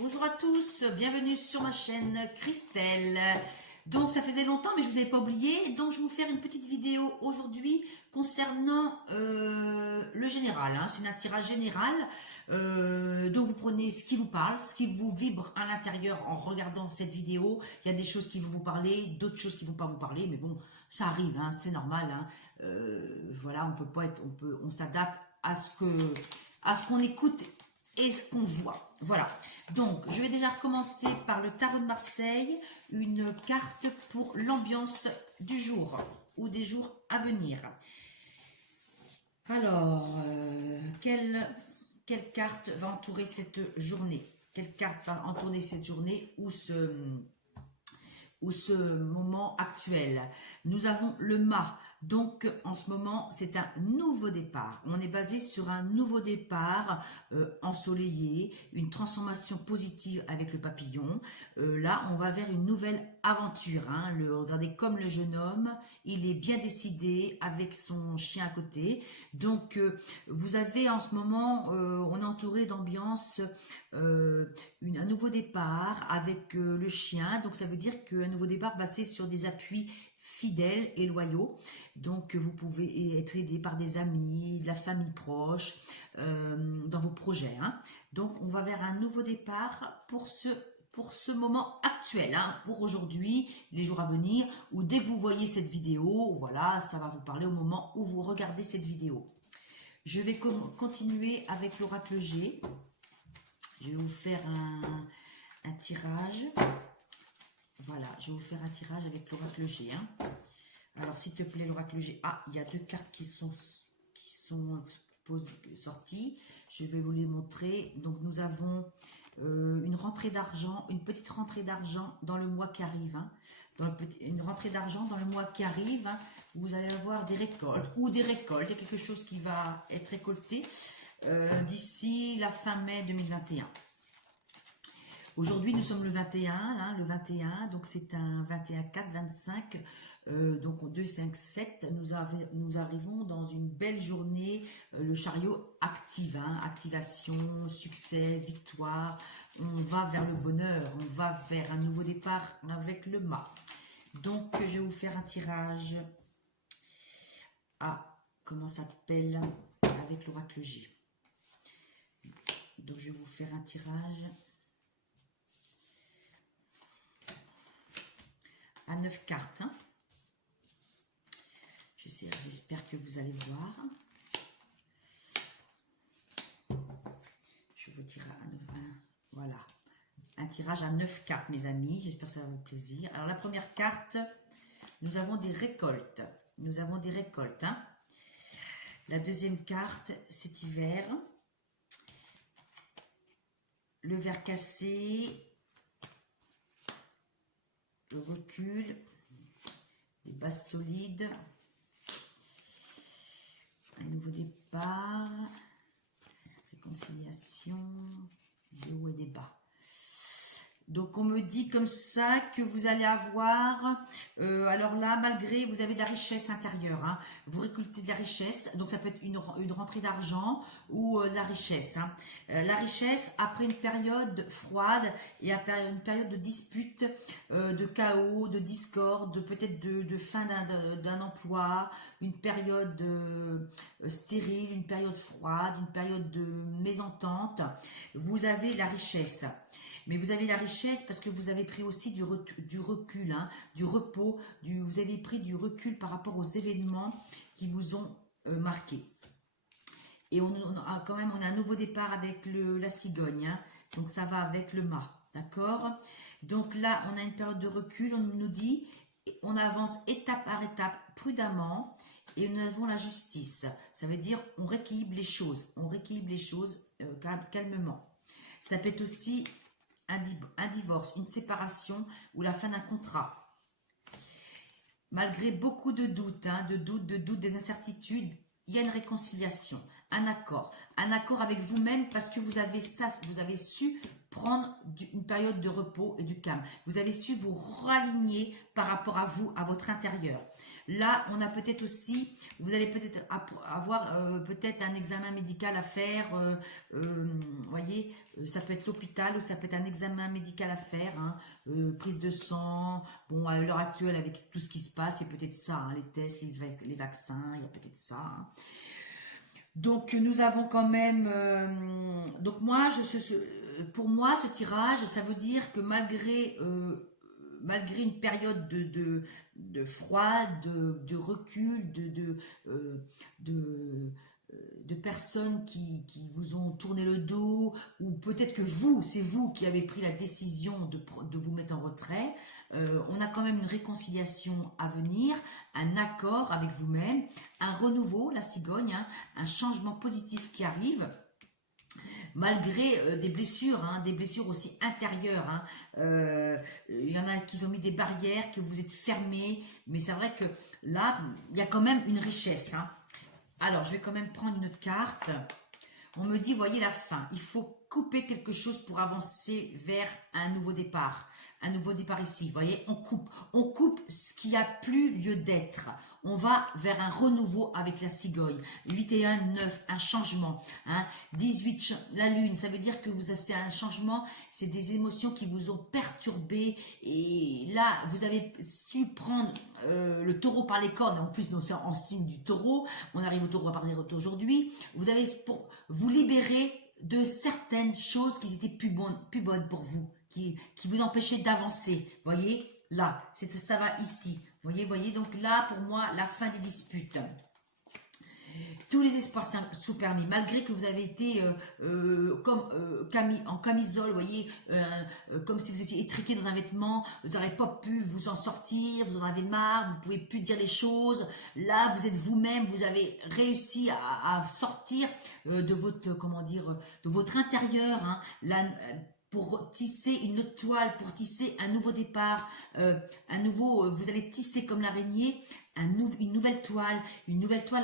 Bonjour à tous, bienvenue sur ma chaîne Christelle. Donc ça faisait longtemps mais je vous avais pas oublié, donc je vais vous faire une petite vidéo aujourd'hui concernant le général, hein. C'est un tirage général, donc vous prenez ce qui vous parle, ce qui vous vibre à l'intérieur en regardant cette vidéo. Il y a des choses qui vont vous parler, d'autres choses qui vont pas vous parler, mais bon, ça arrive, hein, c'est normal, hein. Voilà, on peut pas être, on s'adapte à ce qu'on écoute et ce qu'on voit. Voilà, donc je vais déjà recommencer par le tarot de Marseille, une carte pour l'ambiance du jour ou des jours à venir. Alors, quelle carte va entourer cette journée? Quelle carte va entourer cette journée ou ce moment actuel? Nous avons le mât. Donc en ce moment c'est un nouveau départ, on est basé sur un nouveau départ ensoleillé, une transformation positive avec le papillon. Là on va vers une nouvelle aventure, hein. Regardez comme le jeune homme, il est bien décidé avec son chien à côté. Donc vous avez en ce moment, on est entouré d'ambiance, un nouveau départ avec le chien. Donc ça veut dire qu'un nouveau départ basé sur des appuis fidèles et loyaux. Donc vous pouvez être aidé par des amis, de la famille proche, dans vos projets, hein. Donc on va vers un nouveau départ pour ce moment actuel, hein, pour aujourd'hui, les jours à venir, ou dès que vous voyez cette vidéo, voilà, ça va vous parler au moment où vous regardez cette vidéo. Je vais continuer avec l'oracle G. Je vais vous faire un tirage. Voilà, je vais vous faire un tirage avec l'oracle G, hein. Alors, s'il te plaît, l'oracle G. Ah, il y a deux cartes qui sont sorties. Je vais vous les montrer. Donc, nous avons une rentrée d'argent, une petite rentrée d'argent dans le mois qui arrive, hein. Une rentrée d'argent dans le mois qui arrive, hein. Vous allez avoir des récoltes ou des récoltes. Il y a quelque chose qui va être récolté d'ici la fin mai 2021. Aujourd'hui, nous sommes le 21, hein, le 21, donc c'est un 21, 4, 25, donc 2, 5, 7, nous arrivons dans une belle journée, le chariot active, hein, activation, succès, victoire, on va vers le bonheur, on va vers un nouveau départ avec le mât. Donc, je vais vous faire un tirage à, comment ça s'appelle, avec l'oracle G. Donc, je vais vous faire un tirage à 9 cartes, hein. J'espère que vous allez voir. Je vous dirai voilà, un tirage à 9 cartes, mes amis. J'espère que ça va vous plaisir. Alors la première carte, nous avons des récoltes. Nous avons des récoltes, hein. La deuxième carte, c'est hiver. Le verre cassé. Le recul, des bases solides, un nouveau départ, réconciliation, des hauts et des bas. Donc on me dit comme ça que vous allez avoir, alors là malgré, vous avez de la richesse intérieure, hein, vous récoltez de la richesse, donc ça peut être une rentrée d'argent ou de la richesse, hein. La richesse après une période froide et après une période de dispute, de chaos, de discorde, peut-être de fin d'un emploi, une période stérile, une période froide, une période de mésentente, vous avez la richesse. Mais vous avez la richesse parce que vous avez pris aussi du recul, hein, du repos, vous avez pris du recul par rapport aux événements qui vous ont marqué. Et on a un nouveau départ avec la cigogne, hein, donc ça va avec le mât, d'accord? Donc là, on a une période de recul, on nous dit, on avance étape par étape, prudemment, et nous avons la justice. Ça veut dire, on rééquilibre les choses calmement. Ça peut être aussi un divorce, une séparation ou la fin d'un contrat. Malgré beaucoup de doutes, hein, des incertitudes, il y a une réconciliation, un accord avec vous-même parce que vous avez su prendre une période de repos et du calme. Vous avez su vous raligner par rapport à vous, à votre intérieur. Là, on a peut-être aussi, vous allez peut-être avoir peut-être un examen médical à faire, voyez, ça peut être l'hôpital ou ça peut être un examen médical à faire, hein, prise de sang, bon, à l'heure actuelle, avec tout ce qui se passe, c'est peut-être ça, hein, les tests, les vaccins, il y a peut-être ça, hein. Donc nous avons quand même, donc moi, pour moi, ce tirage, ça veut dire que malgré une période de froid, de recul, de personnes qui vous ont tourné le dos, ou peut-être que c'est vous qui avez pris la décision de vous mettre en retrait, on a quand même une réconciliation à venir, un accord avec vous-même, un renouveau, la cigogne, hein, un changement positif qui arrive, malgré des blessures, hein, des blessures aussi intérieures, hein. Il y en a qui ont mis des barrières, que vous êtes fermés, mais c'est vrai que là, il y a quand même une richesse, hein. Alors, je vais quand même prendre une autre carte. On me dit, voyez la fin, il faut couper quelque chose pour avancer vers un nouveau départ. Un nouveau départ ici, vous voyez, on coupe ce qui a plus lieu d'être. On va vers un renouveau avec la cigogne. 8 et 1, 9, un changement. Hein. 18, la lune, ça veut dire que vous avez un changement, c'est des émotions qui vous ont perturbé. Et là, vous avez su prendre le taureau par les cornes. En plus, c'est en signe du taureau. On arrive au taureau à partir d'aujourd'hui. Vous avez pour vous libérer de certaines choses qui étaient plus bonnes pour vous, qui vous empêchaient d'avancer. Voyez, là, ça va ici. Voyez, donc là, pour moi, la fin des disputes. Tous les espaces sont permis, malgré que vous avez été en camisole, vous voyez, comme si vous étiez étriqué dans un vêtement, vous n'aurez pas pu vous en sortir, vous en avez marre, vous ne pouvez plus dire les choses. Là, vous êtes vous-même, vous avez réussi à sortir de votre, comment dire, de votre intérieur, hein, pour tisser une autre toile, pour tisser un nouveau départ, vous allez tisser comme l'araignée, une nouvelle toile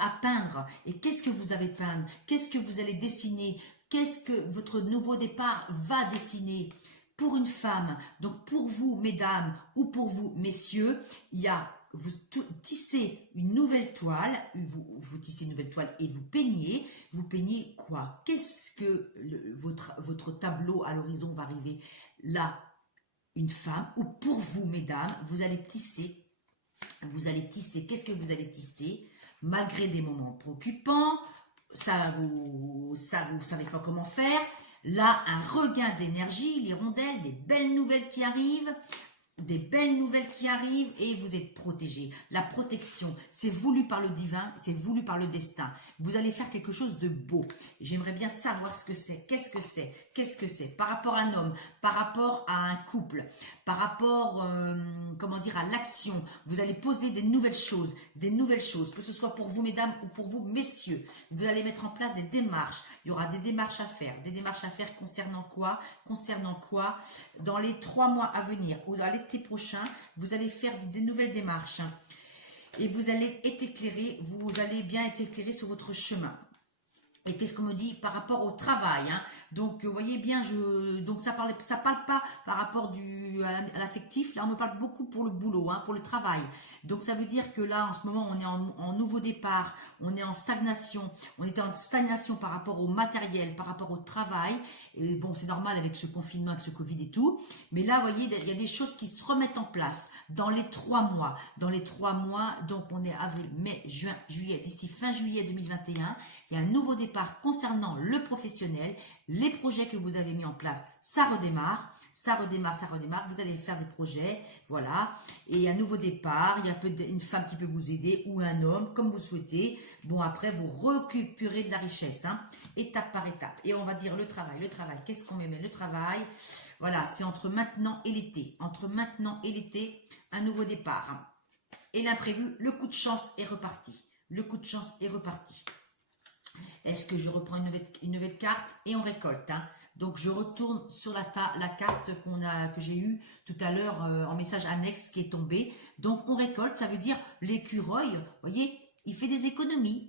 à peindre. Et qu'est-ce que vous allez peindre? Qu'est-ce que vous allez dessiner? Qu'est-ce que votre nouveau départ va dessiner? Pour une femme, donc pour vous, mesdames, ou pour vous, messieurs, vous tissez une nouvelle toile, vous tissez une nouvelle toile et vous peignez quoi? Qu'est-ce que votre tableau à l'horizon va arriver? Là, une femme, ou pour vous, mesdames, vous allez tisser, qu'est-ce que vous allez tisser? Malgré des moments préoccupants, vous savez pas comment faire, là, un regain d'énergie, l'hirondelle, des belles nouvelles qui arrivent, et vous êtes protégé. La protection, c'est voulu par le divin, c'est voulu par le destin. Vous allez faire quelque chose de beau. J'aimerais bien savoir ce que c'est. Qu'est-ce que c'est par rapport à un homme, par rapport à un couple, par rapport, comment dire, à l'action. Vous allez poser des nouvelles choses, que ce soit pour vous, mesdames, ou pour vous, messieurs. Vous allez mettre en place des démarches. Il y aura des démarches à faire. Concernant quoi? Dans les 3 mois à venir, ou dans l'été prochain, vous allez faire des nouvelles démarches, hein, et vous allez bien être éclairé sur votre chemin. Et qu'est-ce qu'on me dit par rapport au travail, hein? Donc, vous voyez bien, donc ça parle pas par rapport à l'affectif. Là, on me parle beaucoup pour le boulot, hein, pour le travail. Donc, ça veut dire que là, en ce moment, on est en nouveau départ, on est en stagnation. On est en stagnation par rapport au matériel, par rapport au travail. Et bon, c'est normal avec ce confinement, avec ce Covid et tout. Mais là, vous voyez, il y a des choses qui se remettent en place dans les 3 mois. Donc on est avril, mai, juin, juillet. D'ici fin juillet 2021, il y a un nouveau départ concernant le professionnel. Les projets que vous avez mis en place, ça redémarre. Vous allez faire des projets, voilà. Et un nouveau départ, il y a peut-être une femme qui peut vous aider ou un homme, comme vous souhaitez. Bon, après, vous récupérez de la richesse, hein, étape par étape. Et on va dire le travail. Qu'est-ce qu'on met? Le travail, voilà, c'est entre maintenant et l'été. Un nouveau départ. Et l'imprévu, le coup de chance est reparti. Est-ce que je reprends une nouvelle carte et on récolte, hein? Donc je retourne sur la carte que j'ai eue tout à l'heure en message annexe qui est tombée. Donc on récolte, ça veut dire l'écureuil, vous voyez, il fait des économies,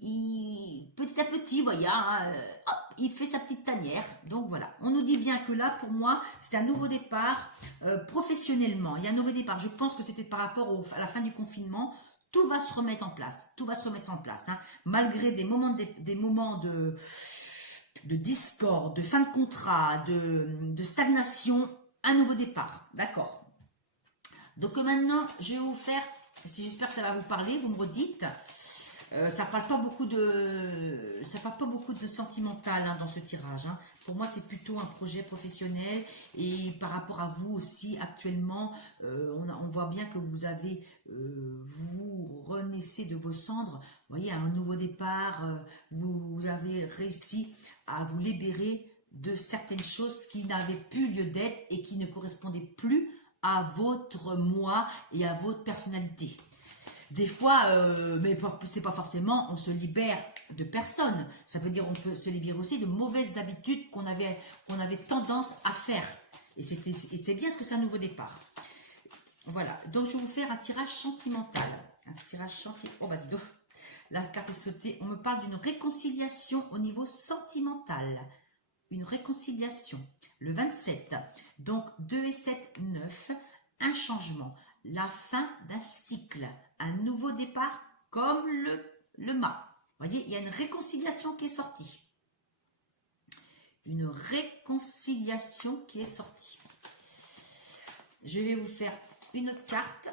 petit à petit, vous voyez, hein, hop, il fait sa petite tanière. Donc voilà, on nous dit bien que là, pour moi, c'est un nouveau départ professionnellement. Il y a un nouveau départ, je pense que c'était par rapport à la fin du confinement. tout va se remettre en place. Tout va se remettre en place. Hein. Malgré des moments de discorde, de fin de contrat, de stagnation, un nouveau départ. D'accord. Donc maintenant, je vais vous faire, si j'espère que ça va vous parler, vous me redites. Ça parle pas beaucoup de sentimental hein, dans ce tirage. Hein. Pour moi, c'est plutôt un projet professionnel et par rapport à vous aussi actuellement, on voit bien que vous avez, vous renaissez de vos cendres. Vous voyez, un nouveau départ. Vous avez réussi à vous libérer de certaines choses qui n'avaient plus lieu d'être et qui ne correspondaient plus à votre moi et à votre personnalité. Des fois, mais c'est pas forcément, on se libère de personnes. Ça veut dire on peut se libérer aussi de mauvaises habitudes qu'on avait tendance à faire. Et c'est bien parce que c'est un nouveau départ. Voilà. Donc, je vais vous faire un tirage sentimental. Un tirage sentimental. Oh, bah dis donc. La carte est sautée. On me parle d'une réconciliation au niveau sentimental. Une réconciliation. Le 27. Donc, 2 et 7, 9. Un changement. La fin d'un cycle, un nouveau départ comme le mât. Vous voyez, il y a une réconciliation qui est sortie. Une réconciliation qui est sortie. Je vais vous faire une autre carte.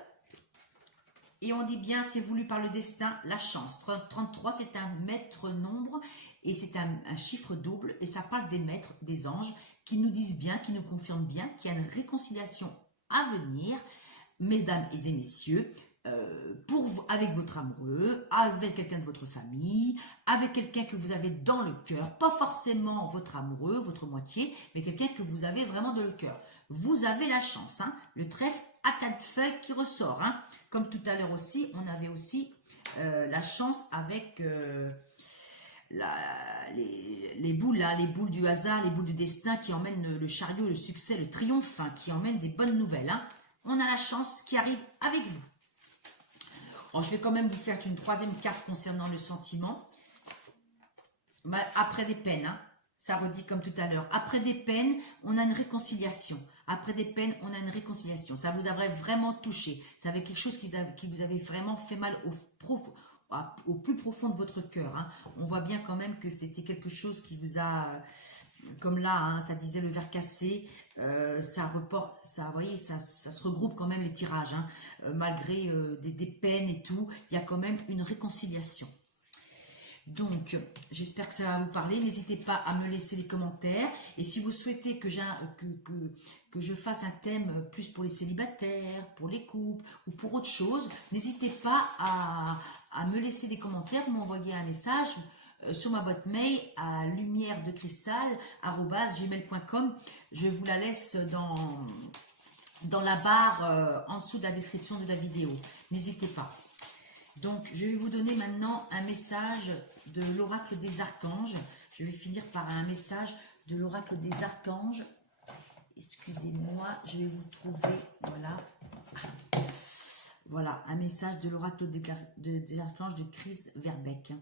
Et on dit bien, c'est voulu par le destin, la chance. 33, c'est un maître nombre et c'est un chiffre double. Et ça parle des maîtres, des anges, qui nous disent bien, qui nous confirment bien qu'il y a une réconciliation à venir. Mesdames et messieurs, avec votre amoureux, avec quelqu'un de votre famille, avec quelqu'un que vous avez dans le cœur, pas forcément votre amoureux, votre moitié, mais quelqu'un que vous avez vraiment dans le cœur. Vous avez la chance, hein, le trèfle à 4 feuilles qui ressort. Hein. Comme tout à l'heure aussi, on avait aussi la chance avec les boules, là, les boules du hasard, les boules du destin qui emmènent le chariot, le succès, le triomphe, hein, qui emmènent des bonnes nouvelles. Hein. On a la chance qui arrive avec vous. Alors, je vais quand même vous faire une troisième carte concernant le sentiment. Après des peines, hein, ça redit comme tout à l'heure. Après des peines, on a une réconciliation. Après des peines, on a une réconciliation. Ça vous aurait vraiment touché. Ça avait quelque chose qui vous avait vraiment fait mal au plus profond de votre cœur. Hein. On voit bien quand même que c'était quelque chose qui vous a... Comme là, hein, ça disait le verre cassé, ça se regroupe quand même les tirages, hein, malgré des peines et tout, il y a quand même une réconciliation. Donc, j'espère que ça va vous parler. N'hésitez pas à me laisser des commentaires. Et si vous souhaitez que je fasse un thème plus pour les célibataires, pour les couples ou pour autre chose, n'hésitez pas à me laisser des commentaires. Vous m'envoyez un message sur ma boîte mail à lumieredecristal@gmail.com. Je vous la laisse dans la barre en dessous de la description de la vidéo. N'hésitez pas. Donc, je vais vous donner maintenant un message de l'oracle des archanges. Je vais finir par un message de l'oracle des archanges. Excusez-moi, je vais vous trouver. Voilà. Voilà, un message de l'oracle des archanges de Chris Verbeek.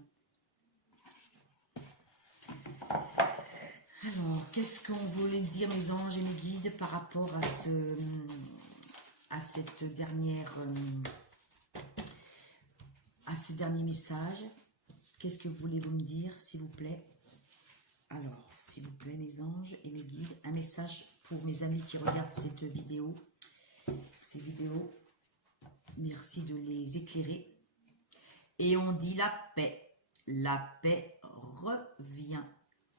Alors, qu'est-ce qu'on voulait dire, mes anges et mes guides, par rapport à ce dernier message? Qu'est-ce que voulez-vous me dire, s'il vous plaît? Alors, s'il vous plaît, mes anges et mes guides, un message pour mes amis qui regardent cette vidéo. Ces vidéos, merci de les éclairer. Et on dit la paix. La paix revient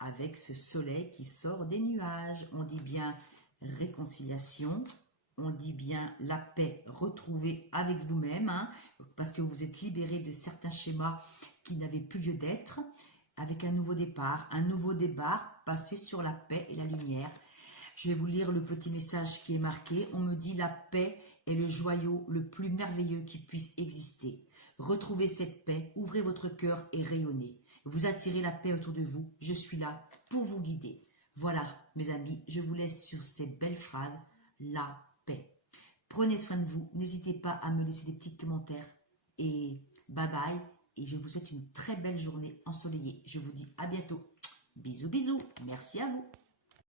avec ce soleil qui sort des nuages. On dit bien réconciliation. On dit bien la paix retrouvée avec vous-même, hein, parce que vous êtes libéré de certains schémas qui n'avaient plus lieu d'être, avec un nouveau départ, passé sur la paix et la lumière. Je vais vous lire le petit message qui est marqué. On me dit la paix est le joyau le plus merveilleux qui puisse exister. Retrouvez cette paix, ouvrez votre cœur et rayonnez. Vous attirez la paix autour de vous. Je suis là pour vous guider. Voilà, mes amis, je vous laisse sur ces belles phrases. La paix. Prenez soin de vous. N'hésitez pas à me laisser des petits commentaires. Et bye bye. Et je vous souhaite une très belle journée ensoleillée. Je vous dis à bientôt. Bisous, bisous. Merci à vous.